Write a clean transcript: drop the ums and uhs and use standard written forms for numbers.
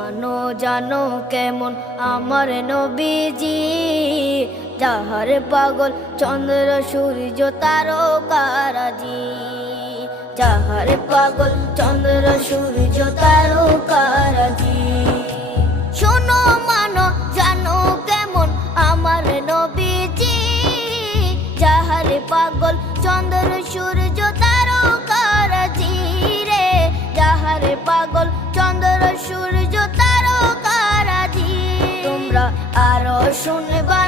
মানো জানো কেমন আমার নবীজি, যাহার পাগল চন্দ্র সূর্য তারকারাজি, যাহার পাগল চন্দ্র সূর্য তারকারাজি। শোনো মানো জানো কেমন আমার নবীজি, যাহার পাগল চন্দ্র সূর্য তারকারাজি রে, যাহার পাগল চন্দ্র সূর্য তারকারাজি। তোমরা আরো শুনবা